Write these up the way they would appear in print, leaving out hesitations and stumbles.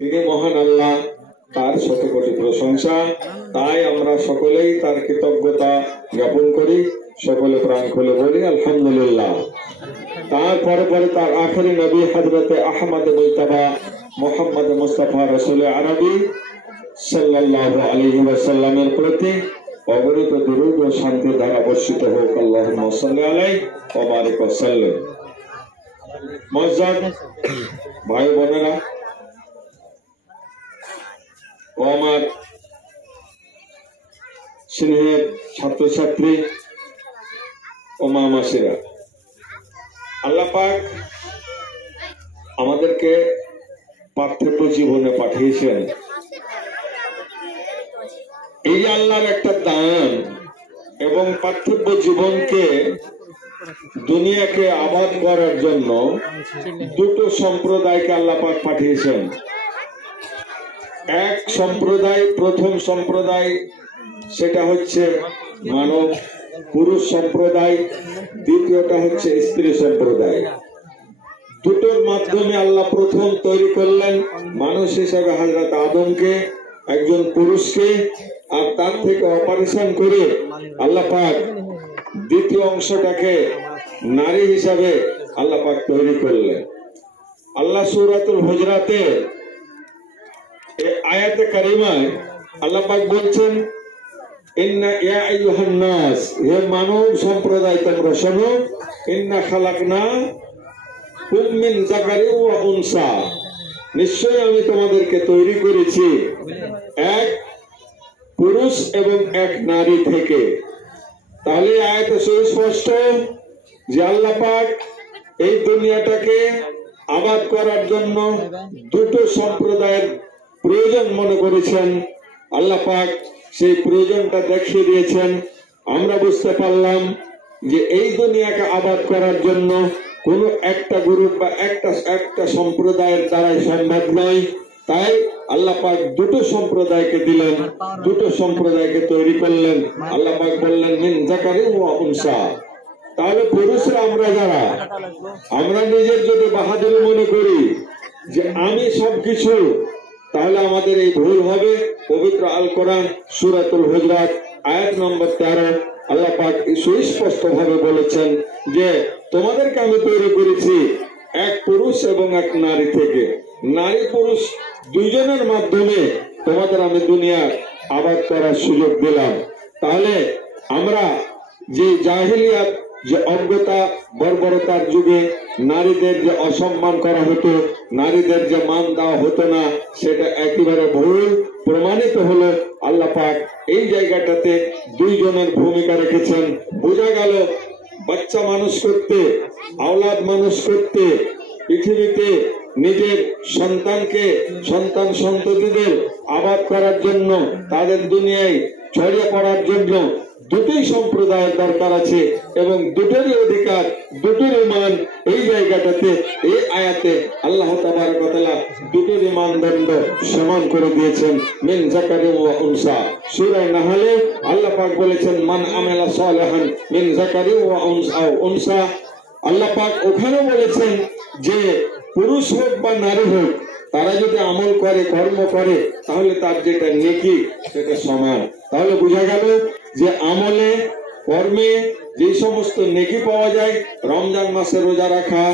তিনি মহান আল্লাহ, তার শত কোটি প্রশংসা। তাই আমরা সকলেই তার কৃতজ্ঞতা জ্ঞাপন করি, সকলে প্রাণ খুলে বলি আলহামদুলিল্লাহ। তারপরে পরে তার আখেরি নবী হযরতে আহমদ মুজতবা মুহাম্মদ মুস্তাফা রাসূল আরবি সাল্লাল্লাহু আলাইহি ওয়াসাল্লামের প্রতি অগণিত দুরূদ ও শান্তি ধারা বর্ষিত হোক। আল্লাহুম্মা সাল্লি আলাইহি ওয়া বারিক ওয়া সাল্লিম। মুআজ্জাজ ভাই বোনেরা ও আমার স্নেহের ছাত্রছাত্রী ও মা মাসিরা, আল্লাহ পাক আমাদেরকে পার্থিব জীবনে পাঠিয়েছেন। এই আল্লাহর একটা দান এবং পার্থিব জীবনকে দুনিয়াকে আবাদ করার জন্য দুটো সম্প্রদায়কে আল্লাহ পাক পাঠিয়েছেন। এক সম্প্রদায়, প্রথম সম্প্রদায় সেটা হচ্ছে মানব পুরুষ সম্প্রদায়, দ্বিতীয়টা হচ্ছে স্ত্রী সম্প্রদায়। দুটোর মাধ্যমে আল্লাহ প্রথম তৈরি করলেন মানুষ হিসাবে হযরত আদমকে, একজন পুরুষকে, আর তার থেকে অপারেশন করে আল্লাহ পাক দ্বিতীয় অংশটাকে নারী হিসাবে আল্লাহ পাক তৈরি করলেন। আল্লাহ সূরাতুল হুজরাতে আয়াতে কারিমায় আল্লাহ পাক বলছেন, ইন্না ইয়া আইয়ুহান নাস, হে মানব সম্প্রদায় তোমরা শোনো, ইন্না খালাকনাকুম মিন যাকারিন ওয়া উনসা, নিশ্চয় আমি তোমাদেরকে তৈরি করেছি এক পুরুষ এবং এক নারী থেকে। তাহলে আয়াতে সুস্পষ্ট যে আল্লাহ পাক এই দুনিয়াটাকে আবাদ করার জন্য দুটো সম্প্রদায়ের প্রয়োজন মনে করেছেন। আল্লাহ পাক সেই প্রয়োজনটা দেখিয়ে দিয়েছেন। আমরা বুঝতে পারলাম যে এই দুনিয়াকে আবাদ করার জন্য কোন একটা গ্রুপ বা একটা সম্প্রদায়ের দ্বারাই সম্ভব নয়। তাই আল্লাহ পাক দুটো সম্প্রদায়কে দিলেন, দুটো সম্প্রদায়কে তৈরি করলেন। আল্লাহ পাক বললেন মিন যাকারিন ওয়া উনসা। তাহলে পুরুষরা আমরা যারা, আমরা নিজের যদি বাহাদুরি মনে করি যে আমি সবকিছু, তাহলে আমাদের এই ভুল হবে। পবিত্র আল কোরআন সূরাতুল হুজরাত আয়াত নম্বর 13 আল্লাহ পাক সুস্পষ্ট ভাবে বলেছেন যে তোমাদেরকে আমি তৈরি করেছি এক পুরুষ এবং এক নারী থেকে। নারী পুরুষ দুইজনের মাধ্যমে তোমাদের আমি দুনিয়া আবাদ করার সুযোগ দিলাম। তাহলে আমরা যে জাহিলিয়াত, যে অজ্ঞতা বর্বরতার যুগে নারীদের যে অসম্মান করা হতো, নারীদের যে মান দেওয়া হতো না, সেটা একেবারে ভুল প্রমাণিত হলো। আল্লাহ পাক এই জায়গাটাতে দুইজনের ভূমিকা রেখেছেন। বোঝা গেল বাচ্চা মানুষ করতে, আওলাদ মানুষ করতে, পৃথিবীতে নিজের সন্তানকে, সন্তান সন্ততিদের আবাদ করার জন্য, তাদের দুনিয়ায় ছড়িয়ে পড়ার জন্য দুটোই সম্প্রদায়ের দরকার আছে এবং দুটোরই অধিকার, দুটোরই মান। এই জায়গাটাতে এই আয়াতে আল্লাহ তাবারক ওয়া তাআলা দুটোরই মানদণ্ড সমান করে দিয়েছেন। মিন যাকারিন ওয়া উনসা। সূরা নাহলে আল্লাহ পাক বলেছেন মান আমালা সালিহান মিন যাকারিন ওয়া উনসা। আল্লাহ পাক ওখানে বলেছেন যে পুরুষ হোক বা নারী হোক, তারা যদি আমল করে, কর্ম করে, তাহলে তার যেটা নেকি সেটা সমান। তাহলে বোঝা গেল যে আমলে, কর্মে যে সমস্ত নেকি পাওয়া যায়, রমজান মাসে রোজা রাখা,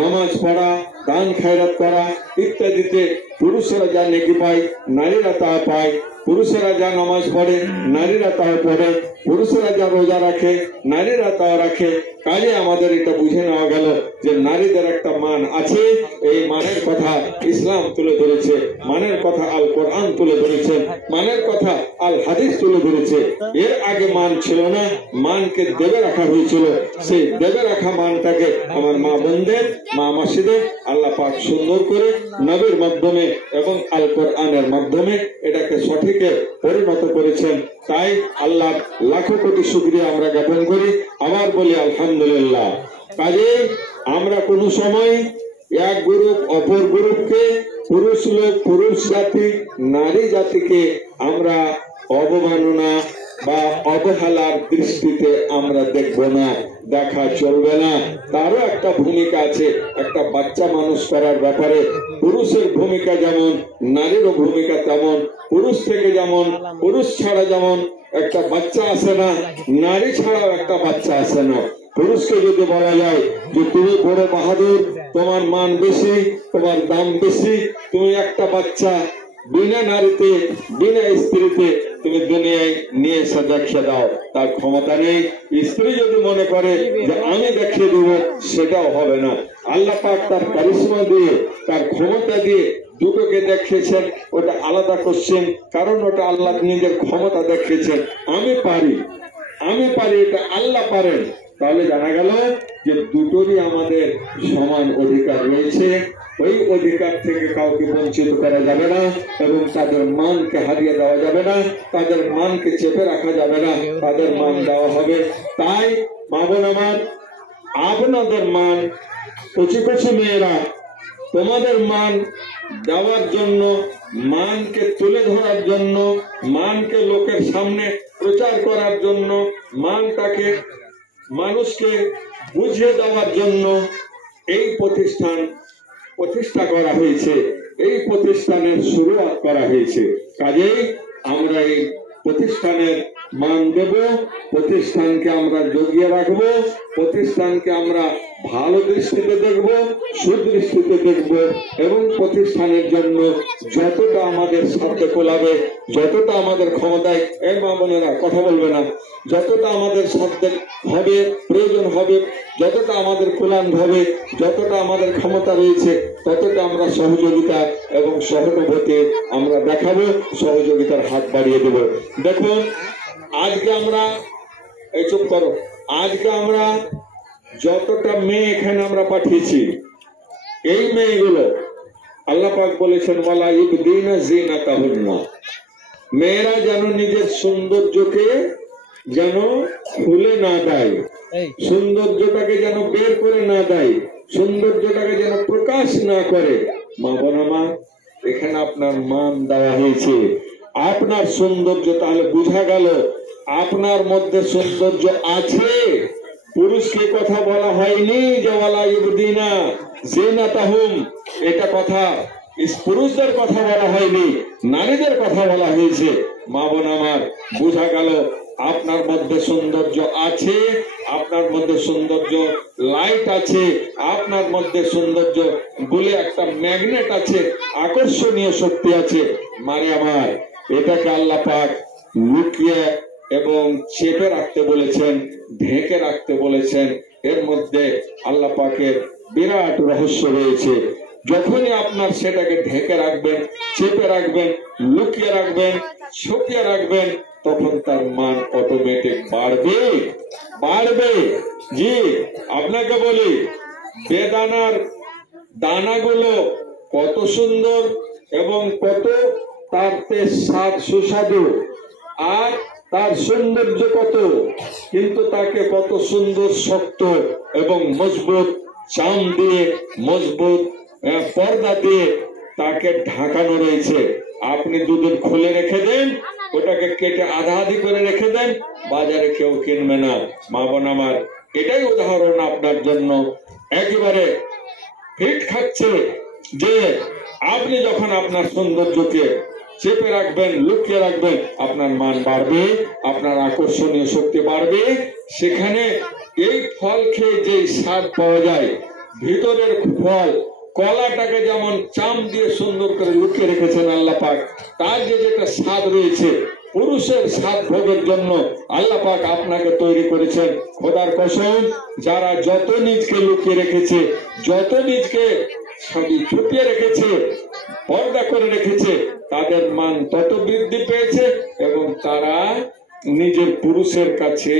নামাজ পড়া, দান খায়রাত করা ইত্যাদিতে পুরুষেরা যা নেকি পায়, নারীরা তা পায়। পুরুষেরা যা নামাজ পড়ে, নারীরা তাও পড়ে। পুরুষেরা যা রোজা রাখে, নারীরা তাও রাখে। কাজে আমাদের এটা বুঝে নেওয়া গেল যে নারীদের একটা মান আছে। এই মানের কথা ইসলাম তুলে ধরেছে, মানের কথা আল কোরআন তুলে ধরেছে, মানের কথা আল হাদিস তুলে ধরেছে। এর আগে মান ছিল না, মানকে দেবে রাখা হয়েছিল। সেই দেবে রাখা মানটাকে আমার মা বোনদের, মা মাসিদের আল্লাহ পাক সুন্দর করে নবীর মাধ্যমে এবং আল কোরআনের মাধ্যমে এটাকে সঠিকে পরিণত করেছেন। তাই আল্লাহ লাখো কোটি শুকরিয়া আমরা জ্ঞাপন করি। আবার বলি আলহামদুলিল্লাহ। কাজে আমরা কোনো সময় এক গ্রুপ অপর গ্রুপকে, পুরুষ লোক পুরুষ জাতি, নারী জাতিকে আমরা অবমাননা, বা অবহেলার দৃষ্টিতে আমরা দেখব না, দেখা চলবে না। তারও একটা ভূমিকা আছে একটা বাচ্চা মানুষ করার ব্যাপারে। পুরুষের ভূমিকা যেমন, নারীরও ভূমিকা তেমন। পুরুষ থেকে যেমন, পুরুষ ছাড়া যেমন একটা বাচ্চা আসে না, নারী ছাড়াও একটা বাচ্চা আসে না। পুরুষকে যদি বলা যায় যে তুমি বড় বাহাদুর, তোমার মান বেশি, তোমার দাম বেশি, তুমি একটা বাচ্চা বিনা নারীতে বিনা স্ত্রীতে তুমি দুনিয়ায় নিয়ে এসে দেখিয়ে দাও, তার ক্ষমতা নেই। স্ত্রী যদি মনে করে যে আমি দেখিয়ে দেব, সেটাও হবে না। আল্লাহ পাক তার কারিশমা দিয়ে, তার ক্ষমতা দিয়ে দুটোকে দেখিয়েছেন, ওটা আলাদা করছেন, কারণ ওটা আল্লাহ নিজের ক্ষমতা দেখিয়েছেন। আমি পারি, এটা আল্লাহ পারেন। তাহলে জানা গেল যে দুটোরই আমাদের সমান অধিকার রয়েছে। ওই অধিকার থেকে কাউকে বঞ্চিত করা যাবে না এবং তাদের মানকে হারিয়ে দেওয়া যাবে না, তাদের মানকে চেপে রাখা যাবে না, তাদের মান দেওয়া হবে। তাই মা বোন আমার, আপনাদের মান, কচি কচি মেয়েরা, তোমাদের মান দেওয়ার জন্য, মানকে তুলে ধরার জন্য, মানকে লোকের সামনে প্রচার করার জন্য, মানটাকে মানুষকে বুঝিয়ে দেওয়ার জন্য এই প্রতিষ্ঠা করা হয়েছে, এই প্রতিষ্ঠানের শুরুয়াত করা হয়েছে। কাজেই আমরা এই প্রতিষ্ঠানের মান দেব, প্রতিষ্ঠানকে আমরা জগিয়ে রাখবো, প্রতিষ্ঠানকে আমরা ভালো দৃষ্টিতে দেখব, সুদৃষ্টিতে দেখব এবং প্রতিষ্ঠানের জন্য যতটা আমাদের সাথে কোলাবে, যতটা আমাদের ক্ষমতায়, এই মা বোনেরা কথা বলবে না, যতটা আমাদের সাথে হবে, প্রয়োজন হবে, যতটা আমাদের কল্যাণ হবে, যতটা আমাদের ক্ষমতা রয়েছে, ততটা আমরা সহযোগিতা এবং সহানুভূতি আমরা দেখাবো, সহযোগিতার হাত বাড়িয়ে দেব। দেখুন আজকে আমরা, এই চুপ করো, আজকে আমরা যতটা মেয়ে এখানে আমরা পাঠিয়েছি, এই মেয়েগুলো আল্লাহ পাক বলেছেন ওয়ালা ইবদিনা জিনাতাহুন্না, মেয়েরা যেন নিজের সৌন্দর্যকে যেন খুলে না দেয়, সৌন্দর্যটাকে যেন বের করে না দেয়, সৌন্দর্যটাকে যেন প্রকাশ না করে। মা বোন আমার, এখানে আপনার মান দেওয়া হয়েছে, আপনার সৌন্দর্য, তাহলে বোঝা গেল আপনার মধ্যে সৌন্দর্য আছে। পুরুষকে কথা বলা হয়নি যে ওয়ালা ইবদিনা জিনাতাহুম, এটা কথা পুরুষদের কথা বলা হয়নি, নারীদের কথা বলা হয়েছে। মা বোন আমার, বোঝা গেল আপনার মধ্যে সৌন্দর্য আছে, আপনার মধ্যে সৌন্দর্য লাইট আছে, আপনার মধ্যে সৌন্দর্য বলে একটা ম্যাগনেট আছে, আকর্ষণীয় শক্তি আছে। মানে আমার, এটাকে আল্লাহ পাক লুকিয়ে এবং চেপে রাখতে বলেছেন, ঢেকে রাখতে বলেছেন। এর মধ্যে আল্লাহ পাকের বিরাট রহস্য রয়েছে। যখনই আপনার সেটাকে ঢেকে রাখবেন, চেপে রাখবেন, লুকিয়ে রাখবেন, ছুপিয়ে রাখবেন, তখন তার মান অটোমেটিক বাড়বে। জি, আপনাকে বলি, বেদানার দানাগুলো কত সুন্দর এবং কত তার স্বাদ সুস্বাদু, আর তার সৌন্দর্য কত, কিন্তু তাকে কত সুন্দর শক্ত এবং মজবুত চাম দিয়ে, মজবুত পর্দা দিয়ে তাকে ঢাকানো রয়েছে। আপনি দুদিন খুলে রেখে দেন, ওটাকে কেটে আধা আধি করে রেখে দেন, বাজারে কেউ কিনবে না। মা বোন আমার, এটাই উদাহরণ আপনার জন্য একেবারে ফিট খাচ্ছে যে আপনি যখন আপনার সৌন্দর্যকে চেপে রাখবেন, লুকিয়ে রাখবেন, আপনার মান বাড়বে, আপনার আকর্ষণীয় শক্তি বাড়বে। সেখানে এই ফল খেয়ে যে স্বাদ পাওয়া যায়, ভিতরের ফল, কলাটাকে যেমন চাম দিয়ে সুন্দর করে লুকিয়ে রেখেছেন আল্লাহ পাক, তার যে যেটা স্বাদ রয়েছে, পুরুষের স্বাদ ভোগের জন্য আল্লাহ পাক আপনাকে তৈরি করেছেন। খোদার কসম, যারা যত নিজকে লুকিয়ে রেখেছে, যত নিজকে ছুপিয়ে রেখেছে, পর্দা করে রেখেছে, তাদের মান তত বৃদ্ধি পেয়েছে এবং তারা নিজের পুরুষের কাছে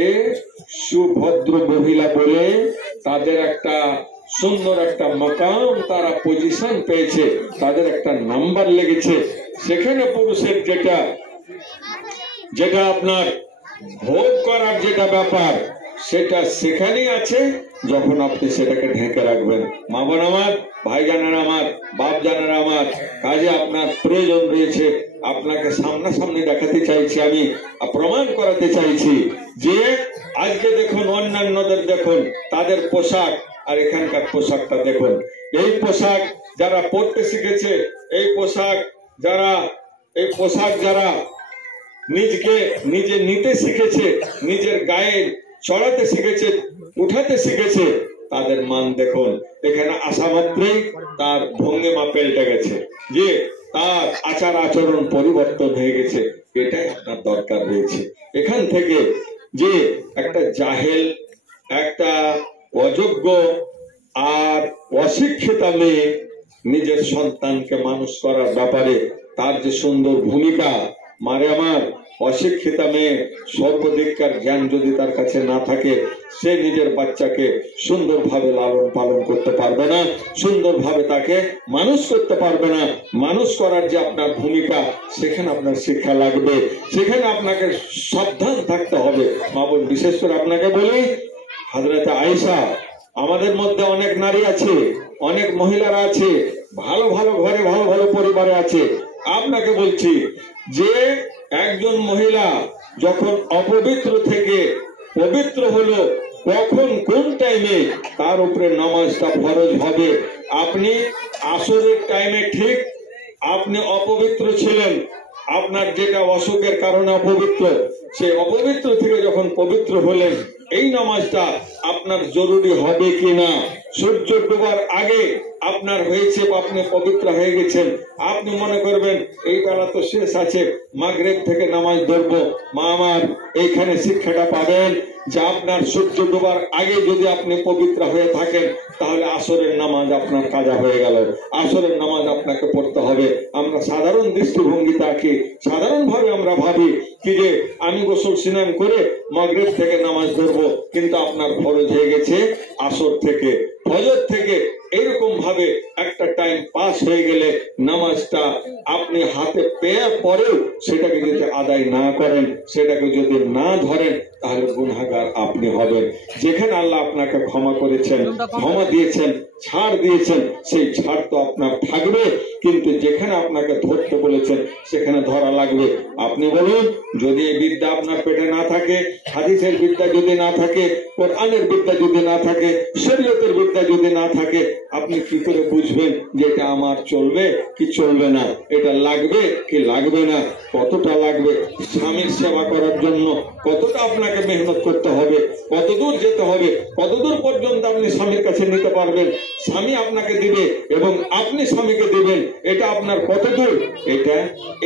সুভদ্র মহিলা বলে তাদের একটা সুন্দর একটা মাকাম, তারা পজিশন পেয়েছে, তাদের একটা নাম্বার লেগেছে। সেখানে পুরুষের যেটা আপনার ভোগ করার যেটা ব্যাপার, সেটা সেখানেই আছে যখন আপনি সেটাকে ঢেকে রাখবেন। মা বোন আমার, ভাই জানেরা আমার, বাপ জানেরা আমার, কাজে আপনার প্রয়োজন রয়েছে। আপনাকে সামনাসামনি দেখাতে চাইছি, আমি প্রমাণ করাতে চাইছি যে আজকে দেখুন অন্যান্যদের দেখুন তাদের পোশাক আর এখানকার পোশাকটা দেখুন। এই পোশাক যারা পরতে শিখেছে, এই পোশাক যারা নিজকে নিজে নিতে শিখেছে, নিজের গায়ে চড়াতে শিখেছে, উঠাতে শিখেছে, তাদের মান দেখুন। এখানে আসা মাত্রই তার ভঙ্গিমা পাল্টে গেছে, যে তার আচার আচরণ পরিবর্তন হয়ে গেছে। এটাই আপনার দরকার রয়েছে। এখান থেকে যে একটা জাহেল, একটা অযোগ্য আর অশিক্ষিতা মেয়ে নিজের সন্তানকে মানুষ করার ব্যাপারে তার যে সুন্দর ভূমিকা, মারে আমার, অশিক্ষিতা মেয়ে সর্বদিককার জ্ঞান যদি তার কাছে না থাকে, সে নিজের বাচ্চাকে সুন্দরভাবে লালন পালন করতে পারবে না, সুন্দরভাবে তাকে মানুষ করতে পারবে না। মানুষ করার যে আপনার ভূমিকা, সেখানে আপনার শিক্ষা লাগবে, সেখানে আপনাকে সাবধান থাকতে হবে। মা বোন, বিশেষ করে আপনাকে বলি, হযরতে আয়েশা, আমাদের মধ্যে অনেক নারী আছে, অনেক মহিলারা আছে, ভালো ভালো ঘরে, ভালো ভালো পরিবারে আছে। আপনাকে বলছি যে একজন মহিলা যখন অপবিত্র থেকে পবিত্র হলো, কখন কোন টাইমে তার উপরে নামাজটা ফরজ হবে। আপনি আসরের টাইমে ঠিক আপনি অপবিত্র ছিলেন, আপনার যেটা অসুখের কারণে অপবিত্র, সেই অপবিত্র থেকে যখন পবিত্র হলেন, এই নামাজটা আপনার জরুরি হবে কিনা। সূর্য ডোবার আগে আপনার হয়েছে, আপনি পবিত্র হয়ে গেছেন, আপনি মনে করবেন এই বেলা তো শেষ আছে, মাগরিব থেকে নামাজ ধরবো। মা আমার, এইখানে শিক্ষাটা পাবেন যে আপনার সূর্য ডোবার আগে যদি আপনি পবিত্র হয়ে থাকেন, তাহলে আসরের নামাজ আপনার কাজা হয়ে গেল। আসরের নামাজ আপনাকে পড়তে হবে। আমরা সাধারণ দৃষ্টিভঙ্গি থাকি, সাধারণ ভাবে আমরা ভাবি কি যে আমি গোসল স্নান করে মাগরিব থেকে নামাজ ধরবো, কিন্তু আপনার ফরজ হয়ে গেছে আসর থেকে, ফজর থেকে। এইরকম ভাবে একটা টাইম পাস হয়ে গেলে নামাজটা আপনি হাতে পেয়ে পরেও সেটাকে যদি আদায় না করেন, সেটাকে যদি না ধরেন, তাহলে গুনাহগার আপনি হবেন। যেখানে আল্লাহ আপনাকে ক্ষমা করেছেন, ক্ষমা দিয়েছেন, ছাড় দিয়েছেন, সেই ছাড় তো আপনার থাকবে, কিন্তু যেখানে আপনাকে ধরতে বলেছেন সেখানে ধরা লাগবে। আপনি বলুন, যদি এই বিদ্যা আপনার পেটে না থাকে, হাদিসের বিদ্যা যদি না থাকে, কোরআনের বিদ্যা যদি না থাকে, শরীয়তের বিদ্যা যদি না থাকে, আপনি কি করে বুঝবেন যে এটা আমার চলবে কি চলবে না, এটা লাগবে কি লাগবে না, কতটা লাগবে? স্বামীর সেবা করার জন্য কতটা আপনাকে মেহনত করতে হবে, কতদূর যেতে হবে, কতদূর পর্যন্ত আপনি স্বামীর কাছে নিতে পারবেন, স্বামী আপনাকে দিবে এবং আপনি স্বামীকে দিবেন, এটা আপনার কতদূর, এটা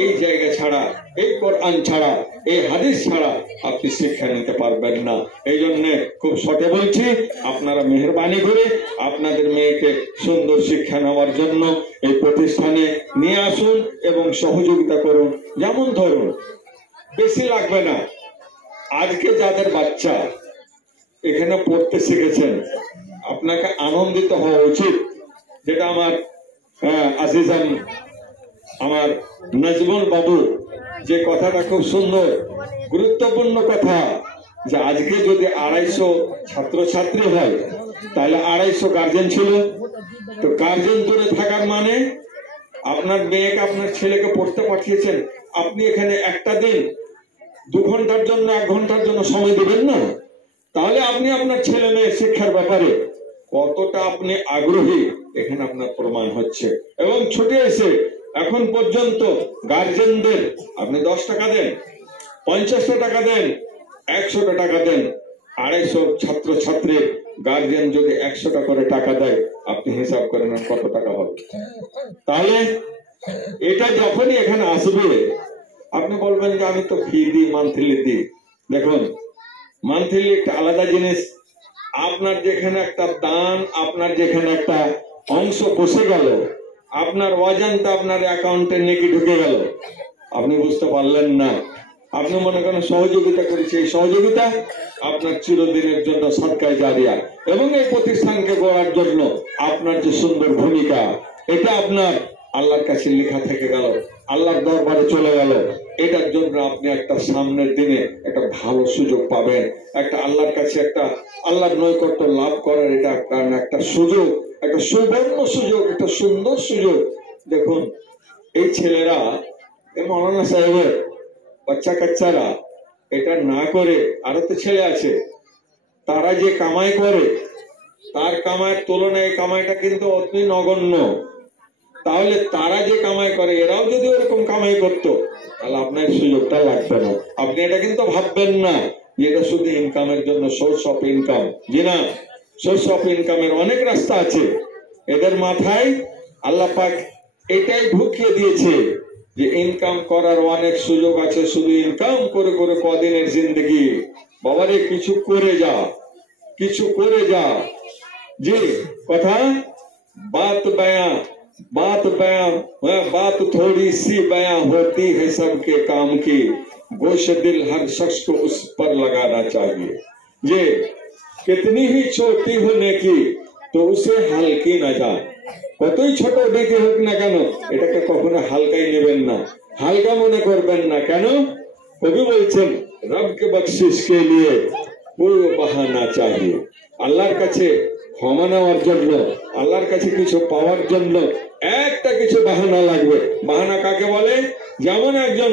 এই জায়গা ছাড়া, এই কোরআন ছাড়া, এই হাদিস ছাড়া আপনি শিক্ষা নিতে পারবেন না। এই জন্য খুব শর্টে বলছি, আপনারা মেহেরবানি করে আপনাদের মেয়েকে সুন্দর শিক্ষা নেওয়ার জন্য এই প্রতিষ্ঠানে নিয়ে আসুন এবং সহযোগিতা করুন। যেমন ধরুন, বেশি লাগবে না, আজকে যাদের বাচ্চা এখানে পড়তে শিখেছেন, আপনাকে আনন্দিত হওয়া উচিত। যেটা আমার আজিজান, আমার নাজমুল বাবু যে কথাটা খুব সুন্দর, গুরুত্বপূর্ণ কথা, যে আজকে যদি 250 ছাত্রছাত্রী হয়, তাহলে 250 গার্জেন ছিল। তো গার্জেন দূরে থাকার মানে আপনার মেয়েকে, আপনার ছেলেকে পড়তে পাঠিয়েছেন, আপনি এখানে একটা দিন 2 ঘন্টার জন্য, 1 ঘন্টার জন্য সময় দেবেন না? তাহলে আপনি আপনার ছেলে মেয়ের শিক্ষার ব্যাপারে কতটা আপনি আগ্রহী, এখানে আপনার প্রমাণ হচ্ছে। এবং ছুটে এসে এখন পর্যন্ত গার্জেনদের আপনি 10 টাকা দেন, 50 টাকা দেন, 100 টাকা দেন, 250 ছাত্রছাত্রীর গার্জেন যদি 100 টাকা করে টাকা দেয়, আপনি হিসাব করেন কত টাকা হবে। তাহলে এটা যখনই এখানে আসবে, আপনি বলবেন যে আমি তো ফি দিই, মান্থলি দিই। দেখুন, মান্থলি একটা আলাদা জিনিস। আপনার যেখানে একটা দান, আপনার যেখানে একটা অংশ বসে গেল, আপনার অজান্তে আপনার অ্যাকাউন্টে নেকি ঢুকে গেল, আপনি বুঝতে পারলেন না। আপনি মনে করেন সহযোগিতা করেছে, এই সহযোগিতা আপনার চিরদিনের জন্য সদকায়ে জারিয়া, এবং এই প্রতিষ্ঠানকে গড়ার জন্য আপনার যে সুন্দর ভূমিকা, এটা আপনার আল্লাহর কাছে লেখা থেকে গেল, আল্লাহর দরবারে চলে গেল। এটার জন্য আপনি একটা সামনের দিনে একটা ভালো সুযোগ পাবেন, একটা আল্লাহর কাছে একটা আল্লাহর নৈকট্য লাভ করার এটা একটা সুযোগ, একটা সুবর্ণ সুযোগ, একটা সুন্দর সুযোগ। দেখুন এই ছেলেরা, এই মৌলানা সাহেবের বাচ্চা কাচ্চারা এটা না করে, আরো তো ছেলে আছে, তারা যে কামাই করে তার কামাইয়ের তুলনায় কামাইটা কিন্তু অতি নগণ্য। তাহলে তারা যে কামাই করে এরাও যদি ওরকম কামাই করতো তাহলে আপনার সুযোগটা লাগবে না। আপনি এটা কিন্তু ভাববেন না যে এটা শুধু ইনকামের জন্য, সোর্স অফ ইনকাম। জি না, সোর্স অফ ইনকামের অনেক রাস্তা আছে। এদের মাথায় আল্লাহ পাক এটাই ঢুকিয়ে দিয়েছে যে ইনকাম করার অনেক সুযোগ আছে। শুধু ইনকাম করে করে কদিনের জিন্দগি, বাবারে কিছু করে যা, কিছু করে যা। जी कथा बात बयां, बात थोड़ी सी बयां होती है सबके काम की, गोश दिल हर शख्स को उस पर लगाना चाहिए। ये कितनी ही छोटी होने की तो उसे हल्की न जा, কতই ছোট দেখে হোক না কেন এটাকে কখনো হালকাই নেবেন না, হালকা মনে করবেন না। কেন? কবি বলছেন রব কে বখশিশ কে লিয়ে কোই বাহানা চাহিয়ে। আল্লাহর কাছে ক্ষমা নেওয়ার জন্য, আল্লাহর কাছে কিছু পাওয়ার জন্য একটা কিছু বাহানা লাগবে। বাহানা কাকে বলে? যেমন একজন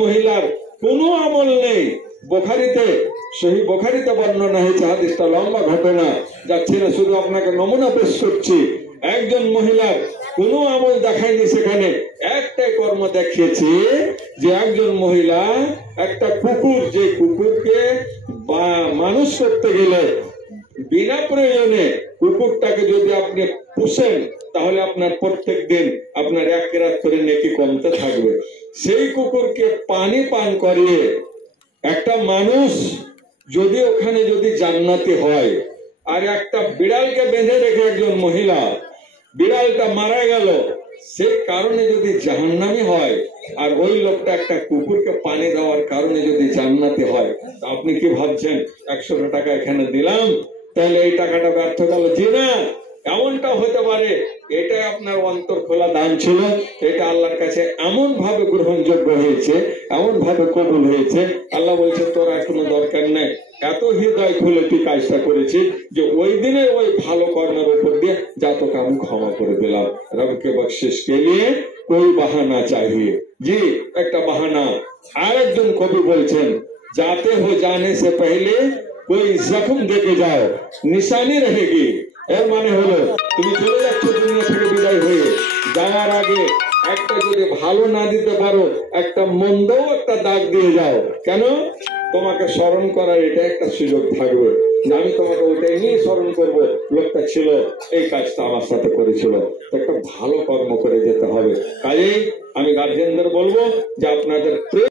মহিলার কোনো আমল নেই। সহি বুখারীতে বর্ণনা হয়েছে, হাদিসটা লম্বা ঘটনা, যাচ্ছে না, শুধু আপনাকে নমুনা পেশ করছি। একজন মহিলার কোনো আমল দেখায়নি, সেখানে একটাই কর্ম দেখিয়েছে যে একজন মহিলা একটা কুকুর, যে কুকুরকে মানুষ করতে গেলে বিনা প্রয়োজনে কুকুরটাকে যদি আপনি পুষেন তাহলে আপনার প্রত্যেক দিন আপনার এক রাত করে নেকি কমতে থাকবে। সেই কুকুরকে পানি পান করিয়ে একটা মানুষ যদি ওখানে যদি জান্নাতি হয়, আর একটা বিড়ালকে বেঁধে রেখে একজন মহিলা বিড়ালটা মারা গেল, সেই কারণে যদি জাহান্নামী হয়, আর ওই লোকটা একটা কুকুরকে পানি দেওয়ার কারণে যদি জান্নাতি হয়, আপনি কি ভাবছেন 100 টাকা এখানে দিলাম তাহলে এই টাকাটা ব্যর্থ গেল? জি না, এমনটা হতে পারে। এটাই আপনার অন্তর খোলা দান ছিল, এটা আল্লাহর কাছে এমন ভাবে গ্রহণযোগ্য হয়েছে, এমন ভাবে কবুল হয়েছে। আল্লাহ বলছে তোর আর কোনো দরকার নেই, এত হৃদয় খুলে তুই কাজটা করেছিস যে ওই দিনে ওই ভালো কর্মের উপর দিয়ে যা তোকে আমি ক্ষমা করে দিলাম। রবকে বখশিশ কে লিয়ে কোই বাহানা চাহিয়ে। জি, একটা বাহানা। আর একজন কবি বলছেন जाते हो जाने से पहले कोई जख्म देके जाओ, निशानी रहेगी। এর মানে হলো তুমি চলে যাচ্ছ দুনিয়া থেকে বিদায় হয়ে, যাওয়ার আগে একটা যদি ভালো না দিতে পারো, একটা মন্দও একটা দাগ দিয়ে যাও। কেন? তোমাকে স্মরণ করার এটা একটা সুযোগ থাকবে যে আমি তোমাকে ওইটাই নিয়ে স্মরণ করবো, লোকটা ছিল এই কাজটা আমার সাথে করেছিল। একটা ভালো কর্ম করে যেতে হবে। কাজেই আমি গার্জিয়ানদের বলবো যে আপনাদের